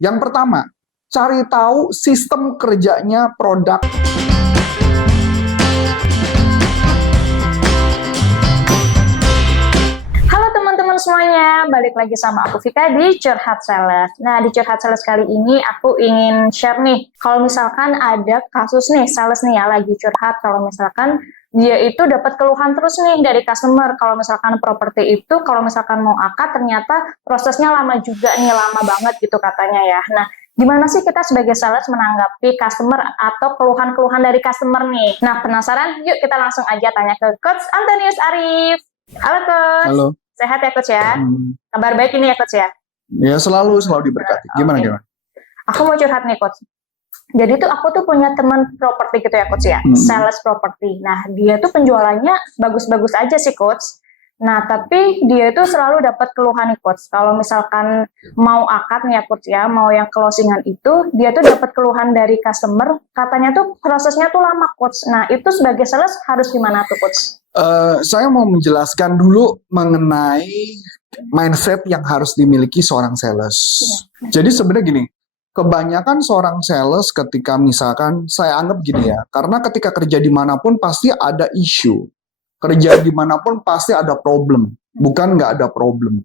Yang pertama, cari tahu sistem kerjanya produk. Halo teman-teman semuanya, balik lagi sama aku Vika di Curhat Sales. Nah, di Curhat Sales kali ini aku ingin share nih, kalau misalkan ada kasus nih, sales nih ya lagi curhat, kalau misalkan dia itu dapat keluhan terus nih dari customer, kalau misalkan properti itu, kalau misalkan mau akad, ternyata prosesnya lama juga nih, lama banget gitu katanya ya. Nah, gimana sih kita sebagai sales menanggapi customer atau keluhan-keluhan dari customer nih? Nah, penasaran? Yuk kita langsung aja tanya ke Coach Antonius Arif. Halo Coach. Halo. Sehat ya Coach ya? Kabar baik ini ya Coach ya? Ya selalu diberkati. Gimana? Aku mau curhat nih Coach. Jadi tuh aku tuh punya teman properti gitu ya Coach ya, sales properti. Nah dia tuh penjualannya bagus-bagus aja sih Coach. Nah tapi dia itu selalu dapat keluhan nih Coach. Kalau misalkan mau akad nih ya Coach ya, mau yang closingan itu, dia tuh dapat keluhan dari customer, katanya tuh prosesnya tuh lama Coach. Nah itu sebagai sales harus gimana tuh Coach? Saya mau menjelaskan dulu mengenai mindset yang harus dimiliki seorang sales. Jadi sebenarnya gini, kebanyakan seorang sales ketika misalkan, saya anggap gini ya, karena ketika kerja dimanapun pasti ada isu. Kerja dimanapun pasti ada problem, bukan nggak ada problem.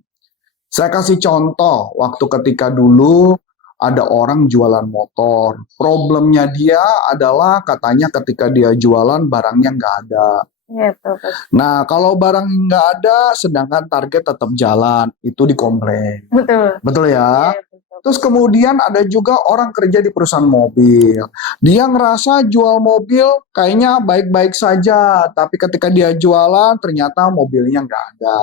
Saya kasih contoh, waktu ketika dulu ada orang jualan motor. Problemnya dia adalah katanya ketika dia jualan barangnya nggak ada. Iya, betul. Nah, kalau barang nggak ada, sedangkan target tetap jalan, itu dikomplain. Betul. Betul ya? Iya, betul. Terus kemudian ada juga orang kerja di perusahaan mobil. Dia ngerasa jual mobil kayaknya baik-baik saja, tapi ketika dia jualan ternyata mobilnya nggak ada.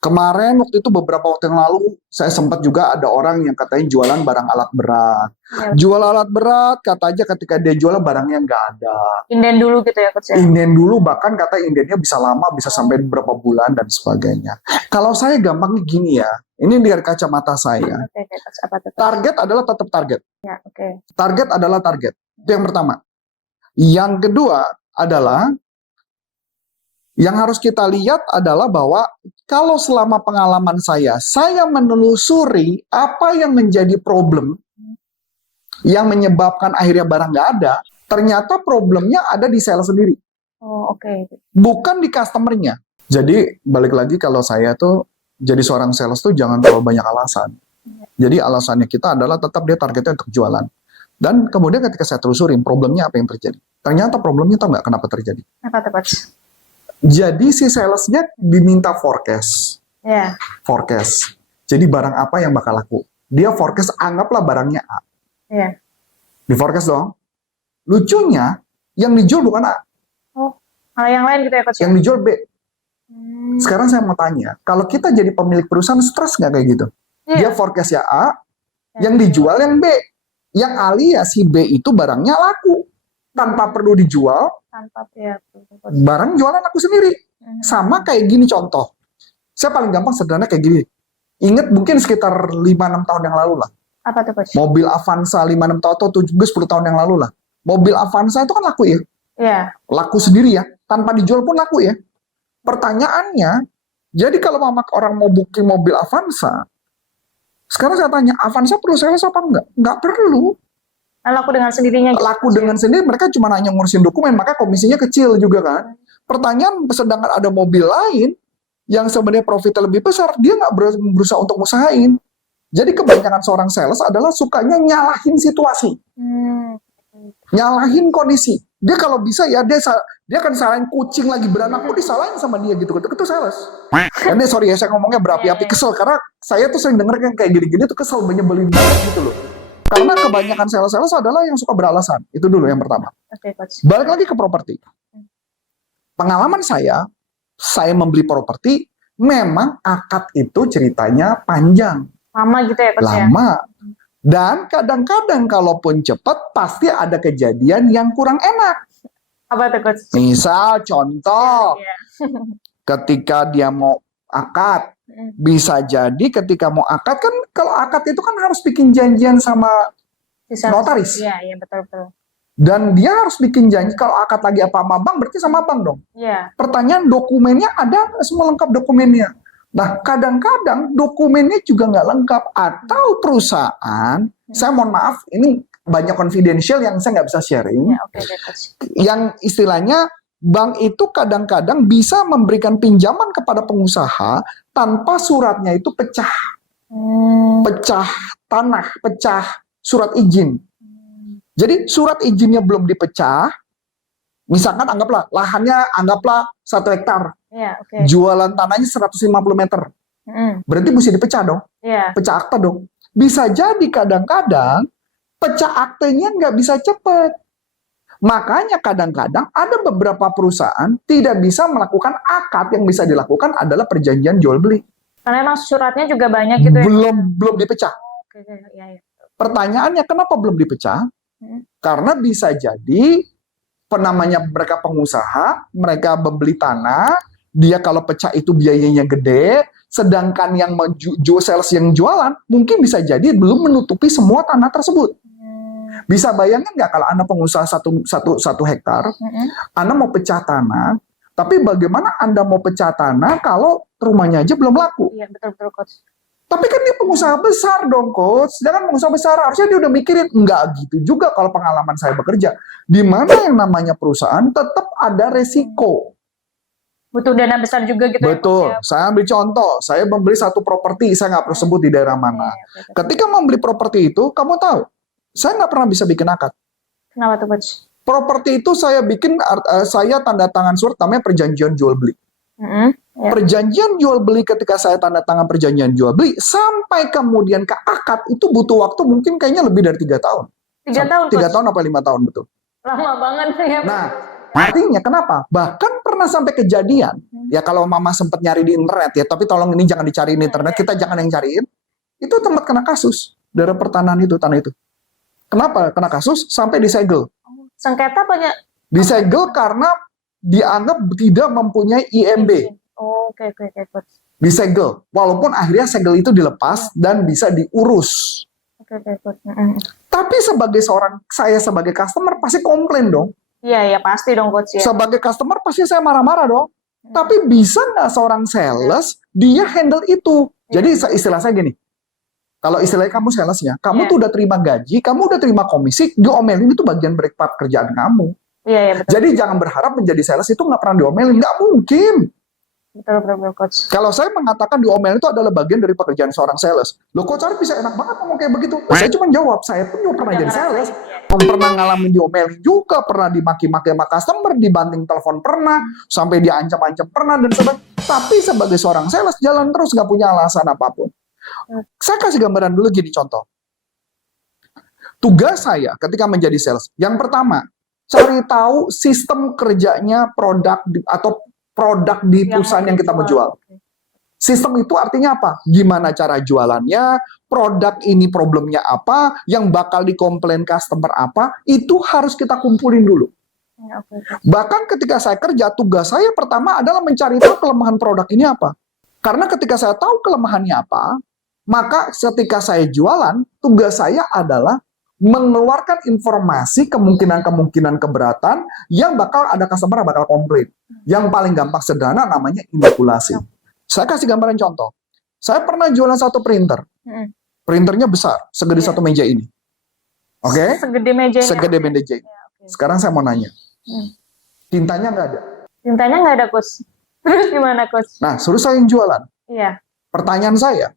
Kemarin waktu itu beberapa waktu yang lalu, saya sempat juga ada orang yang katanya jualan barang alat berat. Ya. Jual alat berat, katanya ketika dia jual barangnya nggak ada. Inden dulu gitu ya Coach ya? Inden dulu, bahkan kata indennya bisa lama, bisa sampai beberapa bulan dan sebagainya. Kalau saya gampangnya gini ya, ini dari kacamata saya. Oke, Coach, apa tuh? Target adalah tetap target. Ya, oke. Target adalah target. Itu yang pertama. Yang kedua adalah, yang harus kita lihat adalah bahwa kalau selama pengalaman saya menelusuri apa yang menjadi problem yang menyebabkan akhirnya barang nggak ada, ternyata problemnya ada di sales sendiri. Oh, oke. Bukan di customernya. Jadi balik lagi, kalau saya tuh jadi seorang sales tuh jangan terlalu banyak alasan. Jadi alasannya kita adalah tetap dia targetnya untuk jualan. Dan kemudian ketika saya telusurin problemnya apa yang terjadi, ternyata problemnya tahu nggak kenapa terjadi? Apa tuh Coach? Jadi si salesnya diminta forecast. Ya. Forecast. Jadi barang apa yang bakal laku? Dia forecast, anggaplah barangnya A. Iya. Di forecast dong. Lucunya yang dijual bukan A. Oh, malah yang lain gitu ya Coach? Yang dijual B. Sekarang saya mau tanya, kalau kita jadi pemilik perusahaan, stres nggak kayak gitu? Iya. Dia forecast ya A, yang dijual yang B. Yang alias si B itu barangnya laku. Tanpa perlu dijual, Tanpa ya. barang jualan aku sendiri. Sama kayak gini contoh. Saya paling gampang sederhana kayak gini. Ingat mungkin sekitar 5-6 tahun yang lalu lah. Apa tuh Coach? Mobil Avanza 5-6 tahun atau 7-10 tahun yang lalu lah. Mobil Avanza itu kan laku ya. Iya. Laku sendiri ya. Tanpa dijual pun laku ya. Pertanyaannya, jadi kalau orang mau booking mobil Avanza, sekarang saya tanya, Avanza perlu sales apa enggak? Enggak perlu. Nah, laku dengan sendirinya gitu. Laku dengan sendiri, mereka cuma hanya ngurusin dokumen, maka komisinya kecil juga kan. Pertanyaan, sedangkan ada mobil lain yang sebenarnya profitnya lebih besar, dia nggak berusaha untuk ngusahain. Jadi kebanyakan seorang sales adalah sukanya nyalahin situasi. Nyalahin kondisi. Dia kalau bisa ya, dia akan salahin kucing lagi beranak pun disalahin sama dia gitu. Itu sales. Ini sorry ya, saya ngomongnya berapi-api, kesel. Karena saya tuh sering denger yang kayak gini-gini tuh kesel, nyebelin banget gitu loh. Karena kebanyakan sales-sales adalah yang suka beralasan. Itu dulu yang pertama. Oke, Coach. Balik lagi ke properti. Pengalaman saya membeli properti, memang akad itu ceritanya panjang. Lama gitu ya Coach ya? Lama. Dan kadang-kadang kalaupun cepat, pasti ada kejadian yang kurang enak. Apa tuh Coach? Misal contoh, Iya. ketika dia mau akad, bisa jadi ketika mau akad kan, kalau akad itu kan harus bikin janjian sama notaris. Iya, betul. Dan dia harus bikin janji kalau akad lagi apa sama bank, berarti sama bank dong. Iya. Pertanyaan, dokumennya ada semua lengkap dokumennya. Nah, kadang-kadang dokumennya juga nggak lengkap atau perusahaan, saya mohon maaf, ini banyak confidential yang saya nggak bisa sharing, Ya, oke, Coach. yang istilahnya bank itu kadang-kadang bisa memberikan pinjaman kepada pengusaha tanpa suratnya itu pecah, pecah tanah, pecah surat izin. Jadi surat izinnya belum dipecah, misalkan anggaplah lahannya 1 hektar, Ya, oke. jualan tanahnya 150 meter. Berarti mesti dipecah dong, Ya, pecah akta dong. Bisa jadi kadang-kadang pecah aktenya nggak bisa cepet. Makanya kadang-kadang ada beberapa perusahaan tidak bisa melakukan akad, yang bisa dilakukan adalah perjanjian jual beli. karena emang suratnya juga banyak gitu ya. Belum dipecah. Oke, ya, ya. Pertanyaannya kenapa belum dipecah? Karena bisa jadi namanya mereka pengusaha, mereka membeli tanah, dia kalau pecah itu biayanya gede, sedangkan yang sales yang jualan mungkin bisa jadi belum menutupi semua tanah tersebut. Bisa bayangin nggak kalau Anda pengusaha satu hektar, Anda mau pecah tanah, tapi bagaimana Anda mau pecah tanah kalau rumahnya aja belum laku? Iya, betul, Coach. Tapi kan dia pengusaha besar dong, Coach. Jangan pengusaha besar, harusnya dia udah mikirin. Enggak gitu juga kalau pengalaman saya bekerja. Di mana yang namanya perusahaan tetap ada resiko. Butuh dana besar juga gitu Betul. ya, Coach. Saya ambil contoh. Saya membeli satu properti, saya nggak perlu sebut di daerah mana. Ketika membeli properti itu, kamu tahu, saya nggak pernah bisa bikin akad. Kenapa tuh, Coach? Properti itu saya bikin, saya tanda tangan surat namanya perjanjian jual beli. Ya. Perjanjian jual beli, ketika saya tanda tangan perjanjian jual beli sampai kemudian ke akad itu butuh waktu mungkin kayaknya lebih dari 3 tahun. 3 tahun, 3 Coach? tahun apa 5 tahun, betul. Lama banget ya. Nah, artinya kenapa? Bahkan pernah sampai kejadian, ya kalau mama sempat nyari di internet ya, tapi tolong ini jangan dicari di internet, kita jangan yang cariin. Itu tempat kena kasus daerah pertanahan itu, tanah itu. Kenapa kena kasus? Sampai disegel. Sengketa banyak. Disegel karena dianggap tidak mempunyai IMB. Oke, Coach. Disegel, walaupun akhirnya segel itu dilepas dan bisa diurus. Oke, Coach. Tapi saya sebagai customer pasti komplain dong. Iya, pasti dong, Coach ya. Sebagai customer pasti saya marah-marah dong. Tapi bisa nggak seorang sales dia handle itu? Jadi istilah saya gini, kalau istilahnya kamu salesnya, kamu tuh udah terima gaji, kamu udah terima komisi, diomelin itu bagian part kerjaan kamu. Iya, betul. Jadi jangan berharap menjadi sales itu nggak pernah diomelin, nggak mungkin. Betul, Coach. Kalau saya mengatakan diomelin itu adalah bagian dari pekerjaan seorang sales. Loh, Coach Arif bisa enak banget ngomong kayak begitu. Saya cuma jawab, saya pun juga pernah jadi sales. Pernah ngalamin diomelin juga, pernah dimaki-maki sama customer, dibanting telepon pernah, sampai diancam-ancam pernah, dan sebagainya. Tapi sebagai seorang sales, jalan terus, nggak punya alasan apapun. Saya kasih gambaran dulu gini, contoh. Tugas saya ketika menjadi sales, yang pertama, cari tahu sistem kerjanya produk atau produk di perusahaan yang kita mau jual. Sistem itu artinya apa? Gimana cara jualannya, produk ini problemnya apa, yang bakal dikomplain customer apa, itu harus kita kumpulin dulu. Bahkan ketika saya kerja, tugas saya pertama adalah mencari tahu kelemahan produk ini apa. Karena ketika saya tahu kelemahannya apa, maka ketika saya jualan, tugas saya adalah mengeluarkan informasi kemungkinan-kemungkinan keberatan yang bakal ada customer yang bakal komplain. Yang paling gampang sederhana namanya inokulasi. Saya kasih gambaran contoh. Saya pernah jualan satu printer. Printernya besar, segede satu meja ini. Oke? Segede meja ini. Segede meja ini. Sekarang saya mau nanya. Tintanya nggak ada. Tintanya nggak ada, Coach. Terus gimana, Coach? Nah, suruh saya yang jualan. Iya. Pertanyaan saya,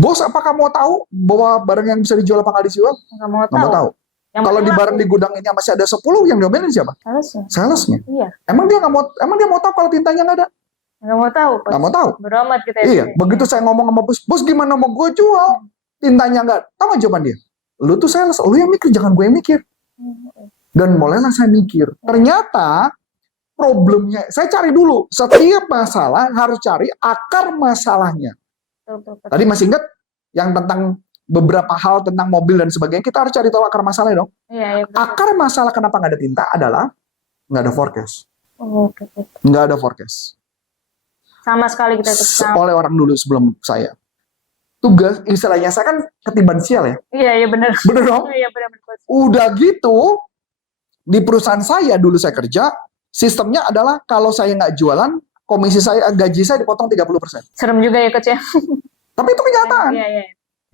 bos, apakah mau tahu bahwa barang yang bisa dijual apa nggak dijual? Nggak mau Nggak mau tahu. Kalau di barang di gudang ini masih ada 10, yang diomelin siapa? Salesnya. Salesnya. Iya. Emang dia mau tahu kalau tintanya nggak ada? Nggak mau tahu, Coach. Nggak mau tahu. Beramat gitu ya. Iya. Begitu saya ngomong sama bos gimana mau gue jual? Tintanya nggak. Tahu nggak jawaban dia? Lu tuh sales, lu yang mikir, jangan gue yang mikir. Dan mulailah saya mikir. Ternyata problemnya, saya cari dulu. Setiap masalah harus cari akar masalahnya. Tadi masih ingat yang tentang beberapa hal tentang mobil dan sebagainya, kita harus cari tahu akar masalahnya dong. Iya, Akar masalah kenapa nggak ada tinta adalah nggak ada forecast. Nggak ada forecast. Sama sekali kita oleh orang dulu sebelum saya. Tugas, istilahnya saya kan ketiban sial ya. Iya, benar. Bener dong? Iya, benar. Udah gitu, di perusahaan saya dulu saya kerja, sistemnya adalah kalau saya nggak jualan, gaji saya dipotong 30%. Serem juga ya coach ya. Tapi itu kenyataan. Iya, iya.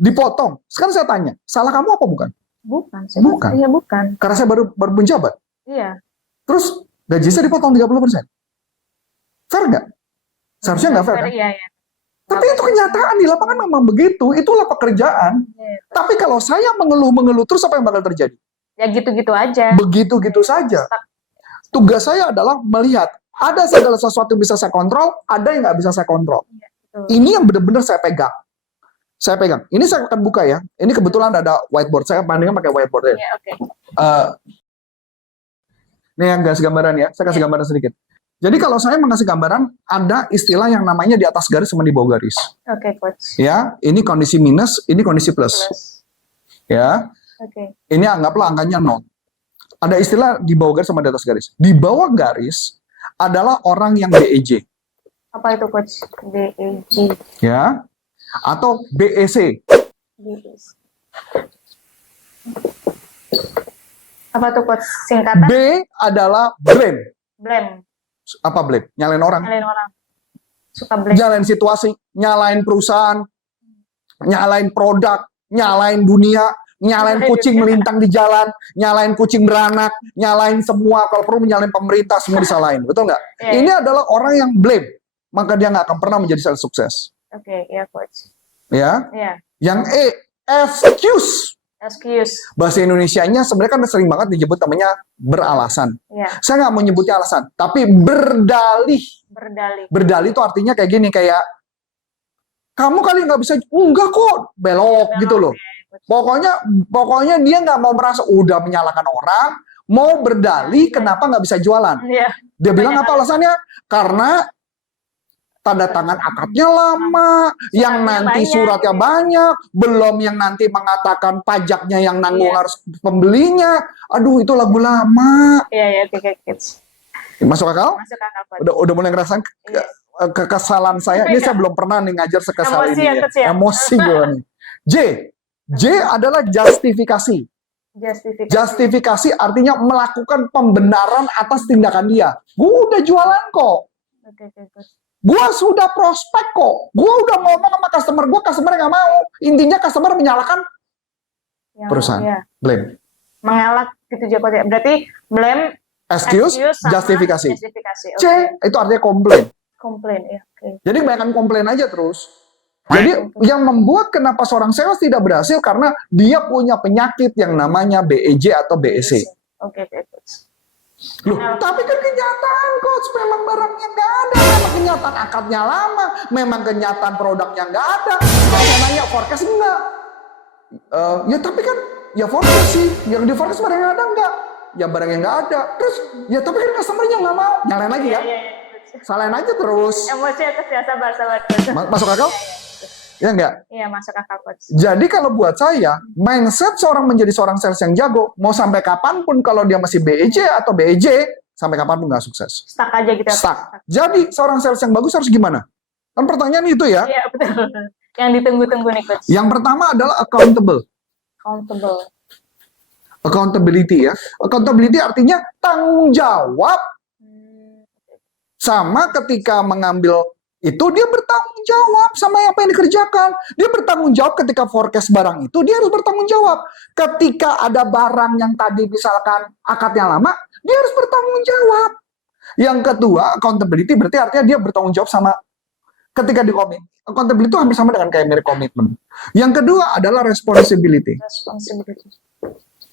Dipotong. Sekarang saya tanya, salah kamu apa bukan? Bukan. Bukan. Iya, bukan. Karena saya baru menjabat. Iya. Terus gaji saya dipotong 30%. Fair nggak? Seharusnya nggak fair kan? Iya, iya. Tapi itu kenyataan di lapangan memang begitu. Itulah pekerjaan. Iya. Tapi kalau saya mengeluh-mengeluh terus apa yang bakal terjadi? Ya gitu-gitu aja. Begitu-gitu saja. Tugas saya adalah melihat ada segala sesuatu yang bisa saya kontrol, ada yang nggak bisa saya kontrol. Betul. Ini yang benar-benar saya pegang. Saya pegang. Ini saya akan buka ya. Ini kebetulan ada whiteboard. Saya bandingkan pakai whiteboard ya. Iya, oke. Ini yang kasih gambaran ya. Saya kasih gambaran sedikit. Jadi kalau saya mengasih gambaran, ada istilah yang namanya di atas garis sama di bawah garis. Oke, coach. Ya, ini kondisi minus, ini kondisi plus. Plus. Ya, Oke. ini anggaplah angkanya 0. Ada istilah di bawah garis sama di atas garis. Di bawah garis adalah orang yang BEJ. Apa itu coach? BEG. Ya, atau BEC. Apa tuh coach? Singkatan? B adalah blame. Blame. Apa blame? Nyalain orang. Nyalain orang. Suka blame. Nyalain situasi, nyalain perusahaan, nyalain produk, nyalain dunia, nyalain kucing melintang di jalan, nyalain kucing beranak, nyalain semua, kalau perlu nyalain pemerintah, semua disalahin. Betul nggak? Iya, Ini adalah orang yang blame. Maka dia nggak akan pernah menjadi sales sukses. Oke, iya coach. Ya. Iya. Yang E, excuse. Excuse. Bahasa Indonesianya sebenarnya kan sering banget disebut namanya beralasan. Iya. Saya nggak mau nyebutnya alasan, tapi berdalih. Berdalih. Berdalih itu artinya kayak gini, kayak kamu kali nggak bisa, enggak kok, belok gitu loh. Pokoknya dia nggak mau merasa udah menyalahkan orang, mau berdalih kenapa nggak bisa jualan. Iya. Dia bilang apa alasannya? Karena tanda tangan akadnya lama, yang nanti suratnya banyak, belum yang nanti mengatakan pajaknya yang nanggung harus pembelinya. Aduh, itu lagu lama. Iya, oke. Masuk akal? Masuk akal coach. Udah mulai ngerasain kekesalan saya. Ini saya belum pernah nih ngajar sekesal Emosi ini. ya, Coach, ya? Emosi gue nih. J adalah justifikasi. Justifikasi artinya melakukan pembenaran atas tindakan dia. Gue udah jualan kok. Oke, coach. Gue sudah prospek kok. Gue udah ngomong sama customer gue, customer nggak mau. Intinya customer menyalahkan perusahaan. Iya. Blame. Mengelak gitu juga coach. Berarti blame, Excuse, sama justifikasi. C Oke. itu artinya komplain. Komplain, ya. Oke. Jadi kebanyakan komplain aja terus. Jadi yang membuat kenapa seorang sales tidak berhasil karena dia punya penyakit yang namanya BEJ atau BEC. Oke, coach. Loh, tapi kan kenyataan coach, memang barangnya nggak ada, memang kenyataan akadnya lama, memang kenyataan produknya nggak ada. Saya nanya forecast enggak? Ya tapi kan, ya forecast sih, yang di forecast barang yang ada enggak? Ya barang yang nggak ada. Terus, ya tapi kan customer-nya nggak mau. Nyalain lagi ya? Salahin aja terus. Emosi ya coach, ya sabar coach. Masuk akal? Ya enggak? Iya, masuk akal coach. Jadi kalau buat saya, mindset seorang menjadi seorang sales yang jago, mau sampai kapanpun kalau dia masih BEJ atau BEJ, sampai kapanpun nggak sukses. Stuck aja gitu ya. Stuck. Jadi seorang sales yang bagus harus gimana? Kan pertanyaan itu ya. Iya, betul. Yang ditunggu-tunggu nih coach. Yang pertama adalah accountable. Accountable. Accountability ya. Accountability artinya tanggung jawab. Sama ketika mengambil itu dia bertanggung jawab sama apa yang dikerjakan. Dia bertanggung jawab ketika forecast barang itu, dia harus bertanggung jawab. Ketika ada barang yang tadi misalkan akadnya lama, dia harus bertanggung jawab. Yang kedua, accountability berarti artinya dia bertanggung jawab sama ketika di komit. Accountability itu hampir sama dengan kayak mirip komitmen. Yang kedua adalah responsibility.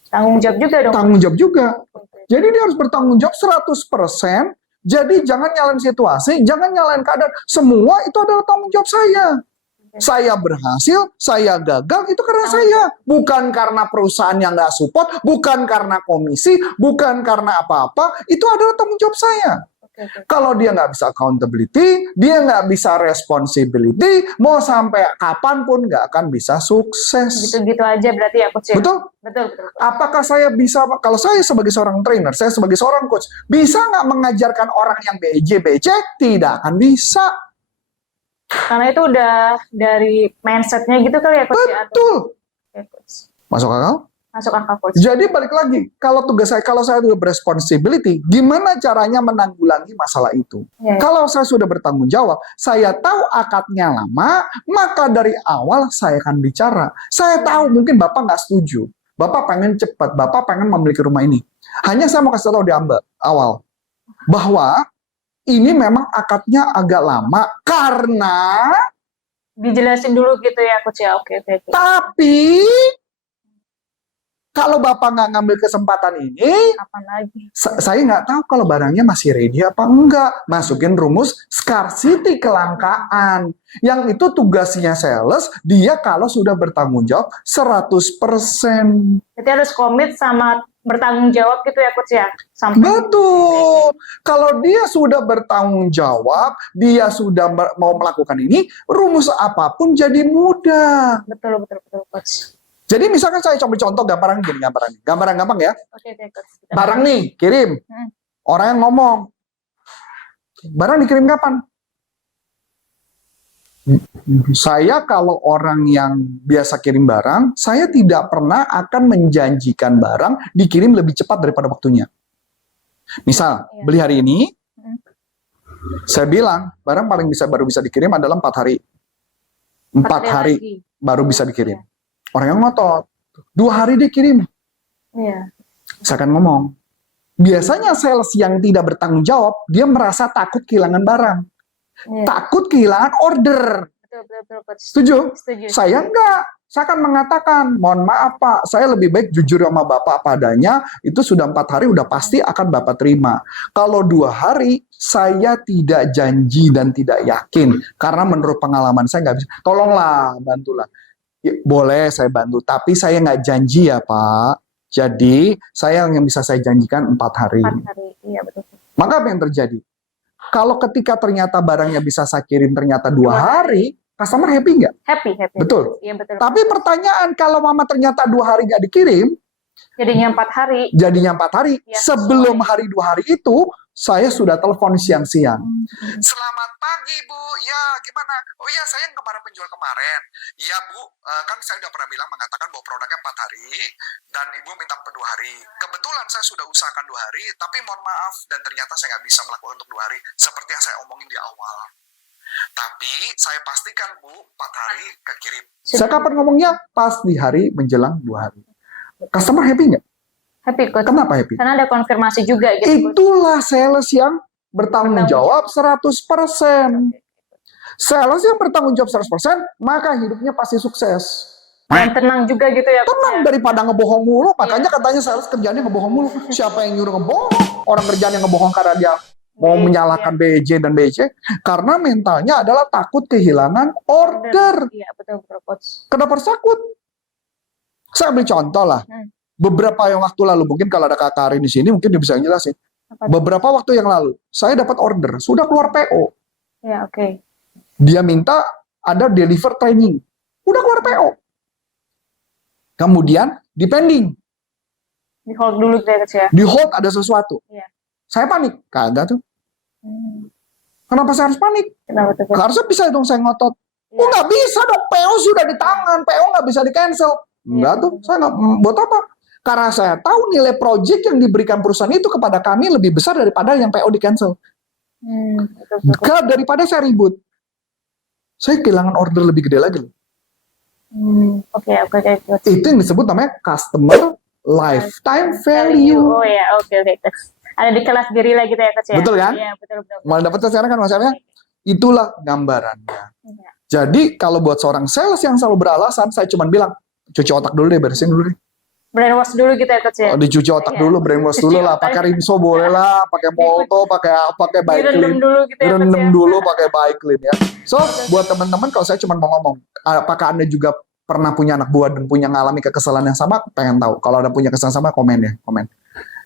Tanggung jawab juga dong. Tanggung jawab juga. Jadi dia harus bertanggung jawab 100%. Jadi jangan nyalain situasi, jangan nyalain keadaan. Semua itu adalah tanggung jawab saya. Saya berhasil, saya gagal, itu karena saya. Bukan karena perusahaan yang nggak support, bukan karena komisi, bukan karena apa-apa. Itu adalah tanggung jawab saya. Kalau dia nggak bisa accountability, dia nggak bisa responsibility, mau sampai kapanpun nggak akan bisa sukses. Gitu-gitu aja berarti ya coach ya? Betul? Betul. Apakah saya bisa, kalau saya sebagai seorang trainer, saya sebagai seorang coach, bisa nggak mengajarkan orang yang BEJ, BC? Tidak akan bisa. Karena itu udah dari mindsetnya gitu kali ya coach? Betul. Ya, coach. Masuk akal? Masuk akal coach. Jadi balik lagi, kalau saya sudah beresponsibility, gimana caranya menanggulangi masalah itu? Iya. Kalau saya sudah bertanggung jawab, saya tahu akadnya lama, maka dari awal saya akan bicara. Saya tahu mungkin Bapak nggak setuju, Bapak pengen cepat, Bapak pengen memiliki rumah ini. Hanya saya mau kasih tahu di awal, bahwa ini memang akadnya agak lama, karena Dijelasin dulu gitu ya coach ya. Oke. tapi kalau Bapak nggak ngambil kesempatan ini, Kapan lagi? saya nggak tahu kalau barangnya masih ready apa enggak. Masukin rumus scarcity, kelangkaan. Yang itu tugasnya sales, dia kalau sudah bertanggung jawab 100%. Jadi harus komit sama bertanggung jawab gitu ya coach ya. Sampai Betul. Kalau dia sudah bertanggung jawab, dia sudah mau melakukan ini, rumus apapun jadi mudah. betul coach. Jadi misalkan saya coba contoh gambaran gini, gambaran gampang ya. Oke coach. Barang nih, kirim. Hmm. Orang yang ngomong. Barang dikirim kapan? Saya kalau orang yang biasa kirim barang, saya tidak pernah akan menjanjikan barang dikirim lebih cepat daripada waktunya. Misal, Iya. beli hari ini, Hmm. saya bilang, barang paling baru bisa dikirim adalah 4 hari. 4 hari lagi. baru bisa dikirim. Orang yang ngotot, 2 hari dikirim. Iya. Saya akan ngomong. Biasanya sales yang tidak bertanggung jawab, dia merasa takut kehilangan barang. Iya. Takut kehilangan order. Betul coach. Setuju? Setuju. Saya enggak. Saya akan mengatakan, mohon maaf Pak, saya lebih baik jujur sama Bapak padanya, itu sudah 4 hari, udah pasti akan Bapak terima. Kalau 2 hari, saya tidak janji dan tidak yakin. Karena menurut pengalaman saya nggak bisa. Tolonglah, bantulah. Ya, boleh saya bantu, tapi saya nggak janji ya Pak. Jadi, saya yang bisa saya janjikan 4 hari. 4 hari. Iya betul. Maka apa yang terjadi? Kalau ketika ternyata barangnya bisa saya kirim ternyata 2 hari, customer happy nggak? Happy. Betul. Iya betul. Tapi pertanyaan, kalau mama ternyata 2 hari nggak dikirim, Jadinya 4 hari. jadinya 4 hari, Ya, sebelum hari 2 hari itu, saya sudah telepon siang-siang. Hmm. Selamat pagi Bu, ya gimana? Oh ya, saya yang kemarin penjual kemarin. Iya Bu, kan saya udah pernah bilang mengatakan bahwa produknya 4 hari, dan Ibu minta 2 hari. Kebetulan saya sudah usahakan 2 hari, tapi mohon maaf, dan ternyata saya nggak bisa melakukan untuk 2 hari, seperti yang saya omongin di awal. Tapi saya pastikan Bu, 4 hari kekirim. Saya kapan ngomongnya? Pas di hari menjelang 2 hari. Customer happy nggak? Happy coach. Kenapa happy? Karena ada konfirmasi juga gitu coach. Itulah sales yang bertanggung jawab 100%. Sales yang bertanggung jawab 100%, maka hidupnya pasti sukses. Dan tenang juga gitu ya coach. Tenang daripada ngebohong mulu, makanya katanya sales kerjanya ngebohong mulu. Siapa yang nyuruh ngebohong? Orang kerjanya ngebohong karena dia mau menyalahkan BJ dan BC, karena mentalnya adalah takut kehilangan order. Iya betul coach. Kenapa harus takut? Saya ambil contoh lah. Beberapa yang waktu lalu, mungkin kalau ada Kak Karin di sini, mungkin dia bisa jelasin. Beberapa waktu yang lalu, saya dapat order, sudah keluar PO. Ya oke. Dia minta ada deliver training. Udah keluar PO. Kemudian di pending. Di hold dulu gitu ya coach ya. Di hold ada sesuatu. Iya. Saya panik. Kagak tuh. Hmm. Kenapa saya harus panik? Kenapa tuh coach? Harusnya bisa dong saya ngotot. Iya. Oh nggak bisa dong, PO sudah di tangan. PO nggak bisa di cancel. Enggak tuh, saya nggak, buat apa? Karena saya tahu nilai project yang diberikan perusahaan itu kepada kami lebih besar daripada yang PO di cancel. Betul. Daripada saya ribut. Saya kehilangan order lebih gede lagi. Oke coach. Itu yang disebut namanya customer lifetime value. Oh ya oke coach. Ada di kelas gerila gitu ya coach ya. Betul kan? Iya betul. Malah dapat sekarang kan masalahnya? Itulah gambarannya. Iya. Jadi kalau buat seorang sales yang selalu beralasan, saya cuma bilang, cuci otak dulu deh, beresin dulu deh. Brainwash dulu gitu ya coach ya. Oh, dicuci otak Iya. dulu, brainwash Cuci dulu lah, otak. pakai Rinso boleh lah, pakai Molto, pakai Direndam Biclean. dulu gitu ya coach Direndam ya. dulu pakai Biclean ya. So, buat teman-teman kalau saya cuma mau ngomong, apakah Anda juga pernah punya anak buah dan punya ngalami kekesalan yang sama? Pengen tahu. Kalau ada punya kesan sama, komen ya, komen.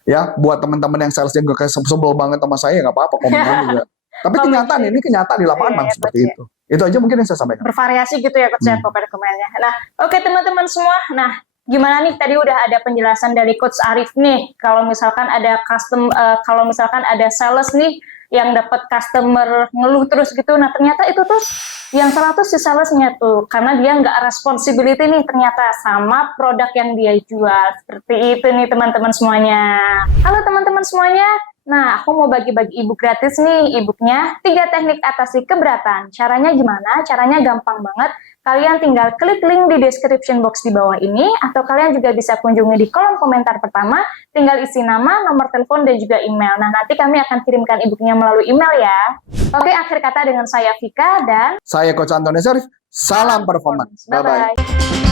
Ya, buat teman-teman yang salesnya gue kayak sebel banget sama saya, nggak apa-apa, komen aja juga. Tapi kenyataan, ini kenyataan di lapangan Iya, memang iya, seperti coach, itu. Itu aja mungkin yang saya sampaikan. Bervariasi gitu ya coach ya komen-komennya. Nah, oke teman-teman semua. Nah, gimana nih tadi udah ada penjelasan dari coach Arif nih. Kalau misalkan ada kalau misalkan ada sales nih yang dapat customer ngeluh terus gitu. Nah ternyata itu tuh yang salah tuh si salesnya tuh, karena dia nggak responsibility nih ternyata sama produk yang dia jual. Seperti itu nih teman-teman semuanya. Halo teman-teman semuanya. Nah, aku mau bagi-bagi ebook gratis nih, ebooknya 3 teknik atasi keberatan. Caranya gimana? Caranya gampang banget. Kalian tinggal klik link di description box di bawah ini, atau kalian juga bisa kunjungi di kolom komentar pertama, tinggal isi nama, nomor telepon, dan juga email. Nah, nanti kami akan kirimkan ebooknya melalui email ya. Oke, akhir kata dengan saya Vika, dan Saya Coach Antoni Syarif. Salam performance. Bye-bye. Bye-bye.